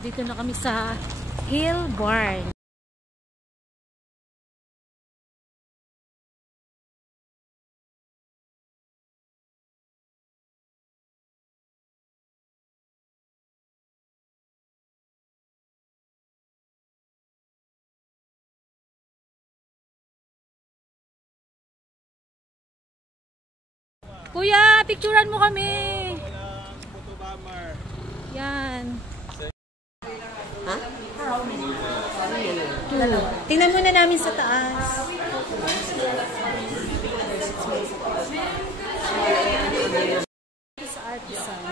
Dito na kami sa Hill Barn. Kuya, picturean mo kami. Yan. Ha? Tingnan muna namin sa taas. Sa artisan.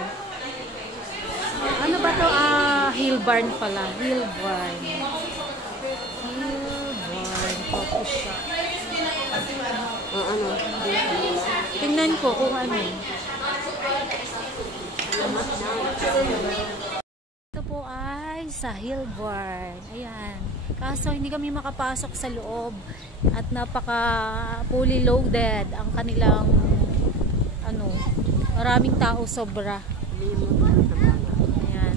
Ano ba to? Hill Barn pala. Hill Barn. Hill Barn coffee shop. Ano? Tingnan ko kung ano. Ito po ay sa Hill Barn. Ayan. Kaso hindi kami makapasok sa loob at napaka fully loaded ang kanilang ano, maraming tao, sobra. Ayan.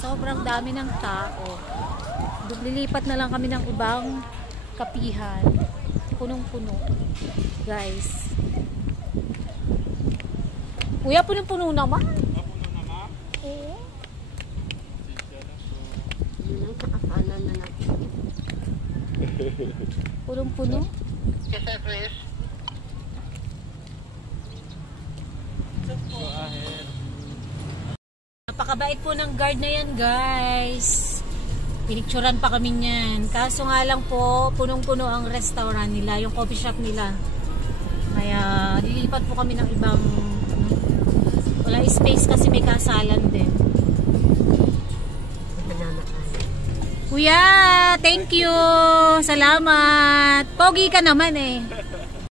Sobrang dami ng tao. Lilipat na lang kami ng ibang kapihan. Punong-puno. Guys. Kuya, punong-puno naman. Oo. Punong-puno. Napakabait po ng guard na yan, guys. Pinicturan pa kami niyan. Kaso nga lang po, punong-puno ang restaurant nila, yung coffee shop nila. Kaya, lilipat po kami ng ibang, wala space kasi may kasalan din. Kuya, thank you. Salamat. Pogi ka naman eh.